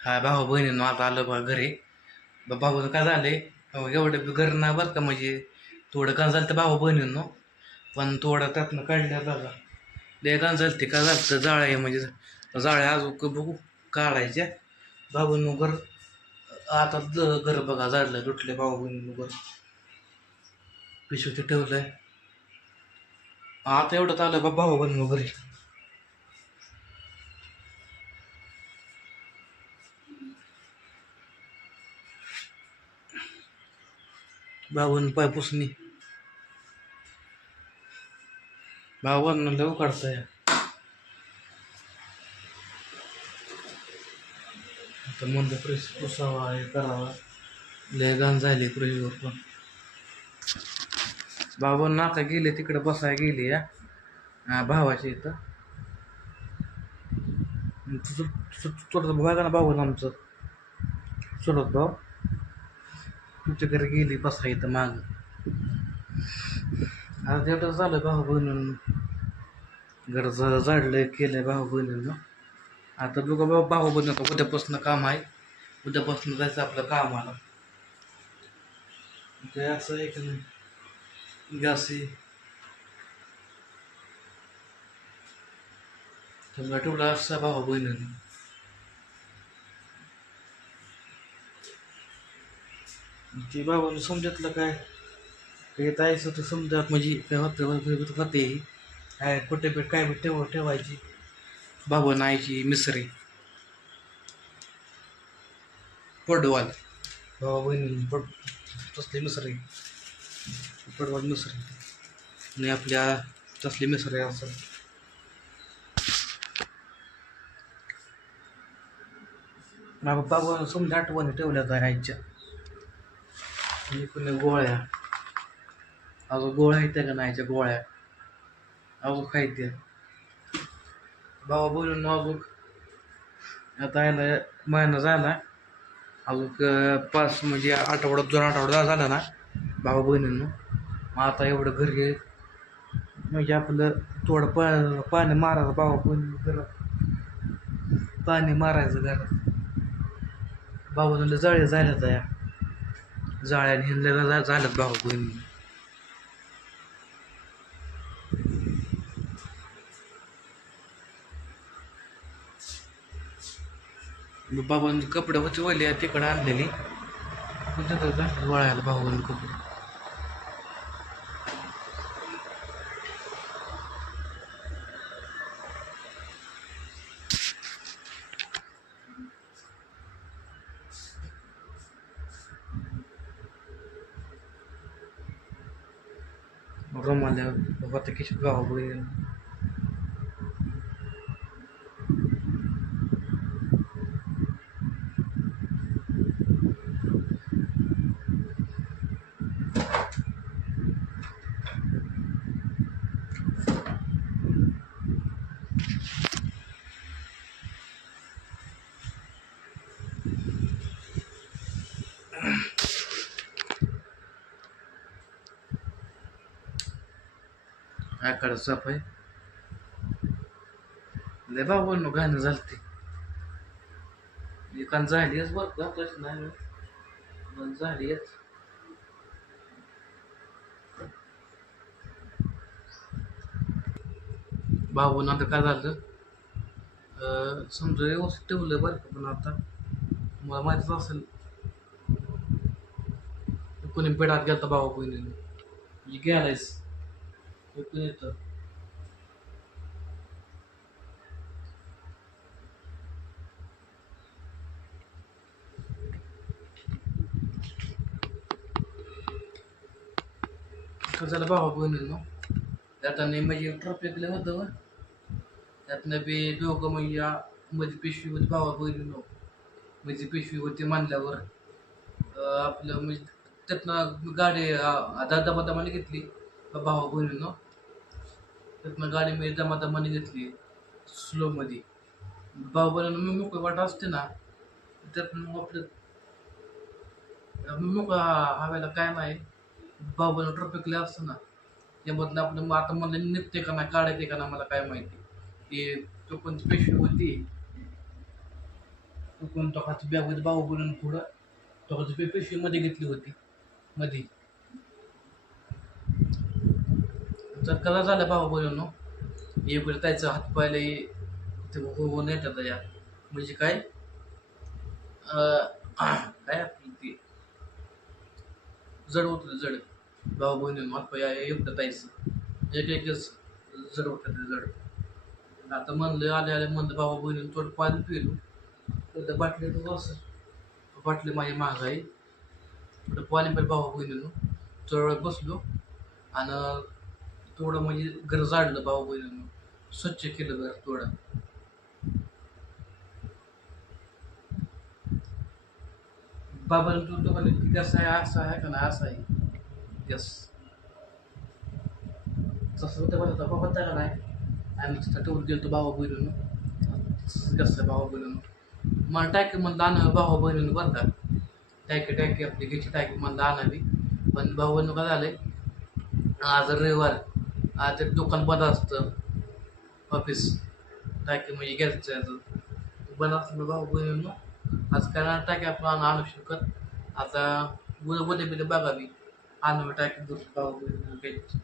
हा भाऊ बहिणीनं आता आलं बा घरी. बा भाऊ काय झालंय? एवढं घर ना बरं का म्हणजे थोडं का झालं तर भाऊ बहिणीनं? पण थोडं त्यातनं काढल्या बघा. लय का झालं ते का झालं तर जाळं आहे म्हणजे जाळ्या अजून बघू काढायच्या भाऊ घर आता घर बघा जाडलं तुटलं भाऊ बहिणी घर. पिशवी ठेवलंय. आता एवढं आलं बा भाऊ बहिणी घरी. बावन पाय पुसणी बावन लव काढताय आता म्हणलं प्रेस पुसावा हे करावा लय घाण झाले प्रेसवर पण बावन नाका गेले तिकडे बसाय गेले या भावाच्या इथं तुझं तुझं तुझं बघा ना भाऊ आमचं सोडत भाऊ तुमच्या घरी गेली बसा इथं माग. आता तेवढं झालं भाऊ बहिणीनं. घर ज- जाडलं केलं भाऊ बहिणीनं. आता बघा भाऊ भाऊ बहिणी आता उद्यापासून काम आहे. उद्यापासून जायचं आपलं कामाला. ते असं एक गासी समजा ठेवला असा भाऊ बहिणीनं. ते बाबांनी समजतलं म्हणजे काय काही जायचं तर समजत. म्हणजे काय होतं होते काय कुठे भेट काय भेट ठेव ठेवायची. बाबा नायची मिसरी. पडवाल. बाबा बहिणी पड तसली मिसरी. पडवाल मिसरी. आणि आपल्या तसली मिसरी असं. बाबा समजा आठवणी ठेवल्या जायच्या आणि पुन्हा गोळ्या. अजून गोळ्या येत्या का नाहीच्या गोळ्या? अजून खायते बाबा बोलून अजून आता याला महिना झाला. अजून क- पाच म्हणजे आठवडा दोन आठवडा झाला ना बाबा बहिणींनो. मग आता एवढं घर घे. म्हणजे आपलं थोडं पा पाणी मारायचं बाबा बहिणी घरात. पाणी मारायचं घरात. बाबा जाळे झाल्या तया. जाळ्याने हिंडलेला झालं भाऊ बहिणी बाबांचे कपडे होते वले तिकडे आणलेली. तिथं वळायला भाऊ बहिणी कपडे रमाल्या बाबा तर किती भाऊ बहिणी आकडं साफ आहे लय बाबांनो गाणं झालते एकान झालीच बघ का नाही पण झालीच बाबून आता काय झालं अं, समजा व्यवस्थित ठेवलं बरं का पण आता मला माहितीच असेल कोणी पेडात गेलता बाबा बहिणीने गेलायच इकडे येतं. कसं झालं बाबा बहिणीनं त्यातनं म्हणजे केलं होतं त्यातनं बी दोघं म्हणजे मध्ये पिशवी होती भावा बहिणीनं म्हणजे पिशवी होती मानल्यावर अं, आपलं म्हणजे त्यातनं गाडी दादा दमाने घेतली. भावा बहिणीनं त्यातनं गाडी मी दमादमाने घेतली. स्लोमध्ये. भाऊ मी मोकळी वाट असते ना त्यातनं मग आपलं मोकळा हव्याला काय नाही भाऊ बहिणी ट्रॉफिकला असतं ना त्यामधलं आपलं मग आता मला निघते का नाही काढायचे का ना मला काय माहिती. ते तो कोणती पिशवी होती. कोण हात बॅग होती भाऊ बोलून पुढं. तो पेशवीमध्ये घेतली होती मध्ये तर कला झाला भाऊ बोलून एवढं त्याचं हात पायला ते होऊन येतात या. म्हणजे काय? काय आपली ती? जड होत जड. भाऊ बहिणी हात पाय एवढं तायचं एक एकच जड होत जड. आता म्हणलं आले आले म्हणलं भाऊ बहिणी थोडं पाणी पिलो. तर बाटली तर असं. बाटली माझी महाग आहे. थोडं पाणी पण भाऊ बहिणीनं थोडा वेळ बसलो. आणि थोडं म्हणजे घर जाडलं भाऊ बहिणीनं. स्वच्छ केलं घर थोडं बाबाला तू म्हणे गॅस आहे असं आहे का नाही असं आहे. गॅस तसं तर म्हणत बाबा होता का नाही? आम्ही तिथं ठेवून गेलो भावा बहिणीनं. गॅस आहे भावा बहिणीनं. मला टाकी म्हणलं आणावं भावा बहिणीनं बरं का. टाकी टाकी आपली घ्यायची टाकी म्हणलं आणावी. पण भाऊ बहिणी काय झाले आज रविवार. आज एक दुकान बंद असतं. ऑफिस टाकी म्हणजे गॅसचं याचं बंद असतं भाऊ बहिणीनं आज काय टाकी आपण आणू शकत. आता उद्या उद्या बिद्या बघावी आणू टाकी दुसरं भाऊ बहिणीनं घ्यायची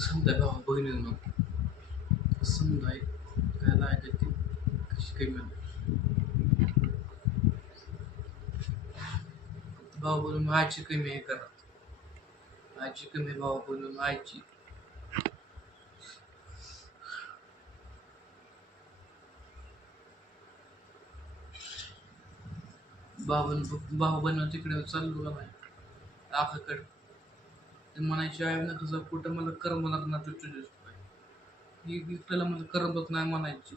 समजा भाऊ बहिणीनं समजा एक काय लागायचं ते कशी Ayçi मिळाली भाऊ बोलून आईची कमी आहे करा. आईची कमी बोलून आईची बाबन भाऊ तिकडे चाललो का नाही आखाकडे. ते म्हणायची आहे ना कसं कुठं मला करमणार ना तुझ्या इकडला म्हणजे करमत नाही म्हणायची.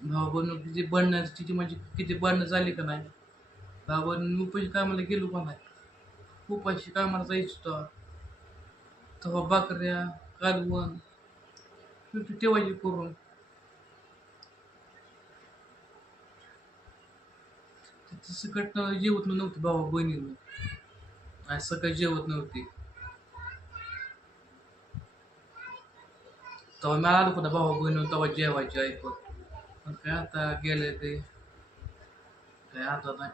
भाऊ बनव किती बनणार तिची म्हणजे किती बनणं झाली का नाही? भाऊ बनून उपाशी कामाला गेलो का नाही? उपाशी कामाला जायचो होतं. तेव्हा बाकऱ्या कालवण ठेवायची करून. तिचं सकट जेवत नव्हती भावा बहिणीनं. आणि सकाळी जेवत नव्हती. तेव्हा मी आलो होता भावा बहिणीनं तेव्हा जेवायची ऐकत पण काय आता गेले ते. काय आता नाही.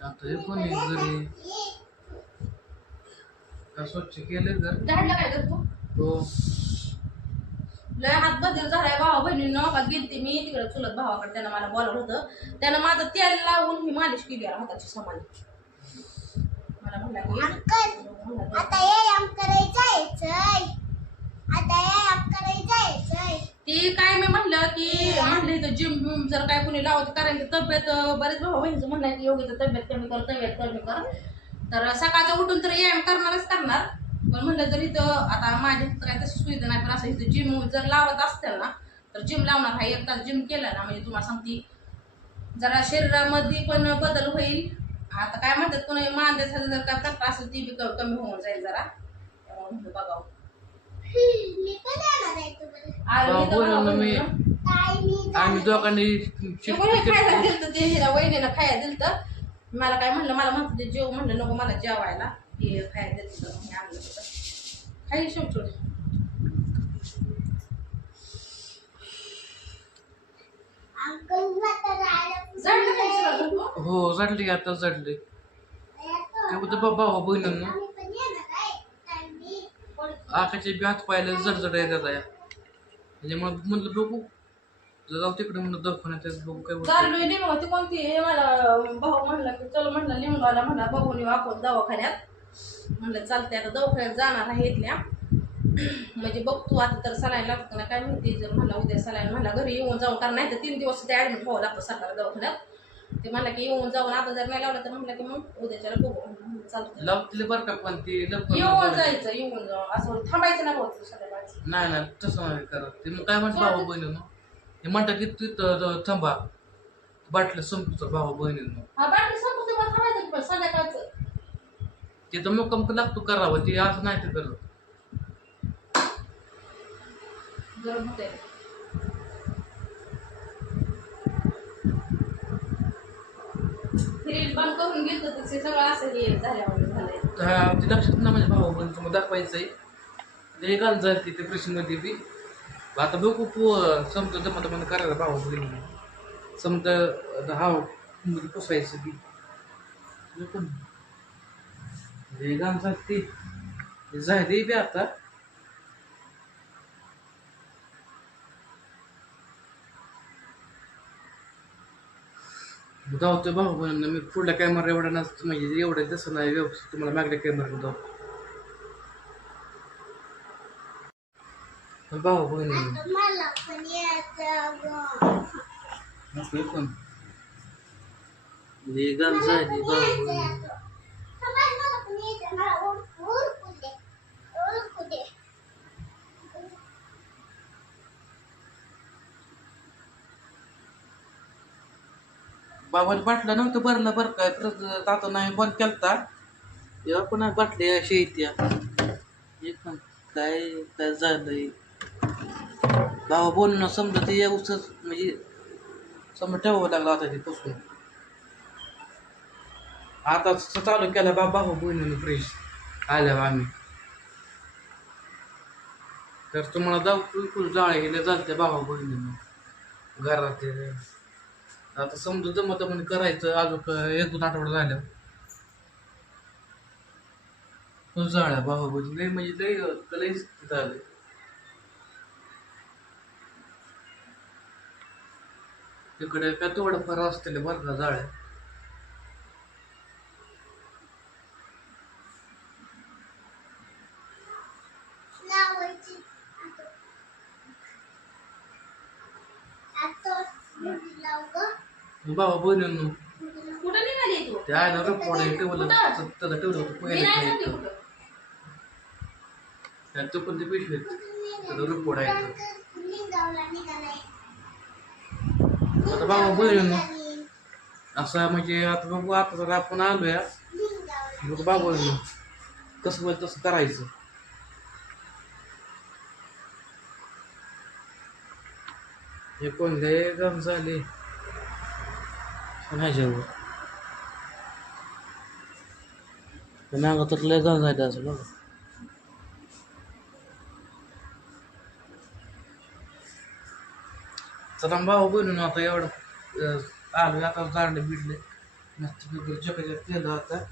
आता हे कोणी घरी? का स्वच्छ केले घर? झाडलं काय करतो हो. लय हात बदल झालाय भावा बहिणीनं. का गेलते मी तिकडे चुलत भावाकडे. त्यानं मला बोलावलं होतं. त्यानं माझं तेल लावून मी मालिश केली आहे हाताची समान मला म्हणला की अंकल आता करायचा आता व्यायाम करायचा यायचंय ती काय मी म्हणलं की म्हणलं इथं जिम बिम जर काय कोणी लावत कारण की तब्येत बरेच भाऊ बहिणीचं म्हणलं की योगीचं तब्येत कमी कर तब्येत कमी कर. तर सकाळचं उठून तर व्यायाम करणारच करणार. पण म्हणलं जर इथं आता माझ्या काय तशी सुविधा नाही पण असं इथं जिम जर लावत असतील ना तर जिम लावणार हा एक तास जिम केलं ना म्हणजे तुम्हाला सांगते जरा शरीरामध्ये पण बदल होईल. आता काय म्हणतात कोणी मांद्याचा जर काय प्रकार असेल ती बी कमी होऊन जाईल जरा. म्हणलं बघावं. मी. आम्ही दोघांनी खायला दिलतं ते हिला वहिनीनं खायला दिलतं. मला काय म्हणलं मला म्हणतं ते जेव म्हणलं नको मला जेवायला. खायला दिलतं मी आणलं होतं. खाई शेवचोड अंकल आता राहिलं जडलं काय सगळं तू? हो जडली आता जडली. येतो. ते होतं बाबा बहिणीनं आम्ही पण येणार आहे ताई मी आकाशचे बी हात पायला जडजड येतात या. म्हणजे मग म्हणलं बघू. जर जाऊ तिकडे म्हणलं दवाखान्यात त्यात बघू काय होतं चाललोय ती कोणती? हे मला भाऊ म्हणला की चल म्हणलं लिंबाला म्हणला बघून येऊ आपण दवाखान्यात. म्हणलं चालतंय आता दवाखान्यात जाणार आहे इथल्या. म्हणजे बघतो आता तर सलाईन लागतो ना काय माहिती जर म्हणला उद्या सलाईन म्हणला घरी येऊन जाऊन कारण नाही तर तीन दिवस ते ॲडमिट व्हावं लागतं सरकार दवाखान्यात. ते म्हणलं की येऊन जाऊन आता जर नाही लावलं तर म्हणलं की मग उद्याच्याला बघू. लावतील बरं का पण ते लवकर येऊन जायचं येऊन जाऊन असं थांबायचं नाही संध्याकाळचं नाही नाही तसं नाही करत. ते मग काय म्हणतात भाऊ बहिणीनं? हे म्हणतात की तिथं ज- थांबा. बाटल्या संपतं भाऊ बहिणीनं. हा बाकी संपू दे, मग थांबायचं की पण संध्याकाळचं. ते तर मुक्काम लागतो करावं ते असं नाही ते करत. गरम होते बंद करून घेतो ते सगळं असं हे झाल्यावर झालंय. हा ते लक्षात ना माझ्या भाऊ पण तुम्हाला दाखवायचं आहे ते गाणं जाते ते कृषीमध्ये बी. आता बघू पो समजा जमत मला करायला भाऊ बहिणी समजा हा मध्ये पुसायचं बी. बघू ना. हे जाते ते बी आता. धावतोय भाऊ बहिणींना मी पुढल्या कॅमेरा एवढा नसतो म्हणजे एवढं तसं नाही व्यवस्थित. तुम्हाला मागल्या कॅमेरा धाव भाऊ बहिणी पण. झाली भाऊ बहिणी थांबा, मला पण येतं. मला ओळख- ओळखू दे. ओळखू दे. बाबाला बाटला नव्हतं भरला बरं काय तर आता नाही बंद केलता. तेव्हा पुन्हा बाटली अशी येत्या एक काय काय झालंय? बाबा बोलणं समजा ते उसच म्हणजे समजा ठेवावं लागलं आता ते पुसून आता चालू केला बाबा हो बहिणीनं फ्रीज आल्या आम्ही. तर तुम्हाला जाऊ बिलकुल जाळे गेले चालते बाबा बहिणीनं घरात आता समजा जमत म्हणजे करायचं. अजून एक दोन आठवडा झालं तो जाळ्या बाबा लय म्हणजे लय लय तिथं आलं. तिकडे काय थोडं फरक असतील बरं का जाळ्या लावायची. आता- आता लावू गं. बाबा बहिणींनो कुठं निघाली तू? ते आहे ना ठेवलं ठेवलं होतं मी पहिलं नाही खायचं. सांगते कुठं. त्यात तो पण ते रपोड आहे. आता बाबा बहिणींनो निघाली. असं म्हणजे आता बघू आता जर आपण आलोय. लिंगावला. मग बाबा कसं होईल तसं करायचं? हे कोण लय गम झाले ह्याच्यावर नागा तर लय गम जायचं असं बघा. चला भाऊ बनून आता एवढं. अं, आता झाडले बिडले. मस्त जगाच्या केलं आता.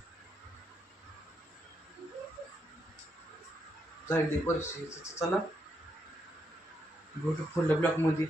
जाईल परिस्थिती चला. गोट फुडल्या ब्लॉकमध्ये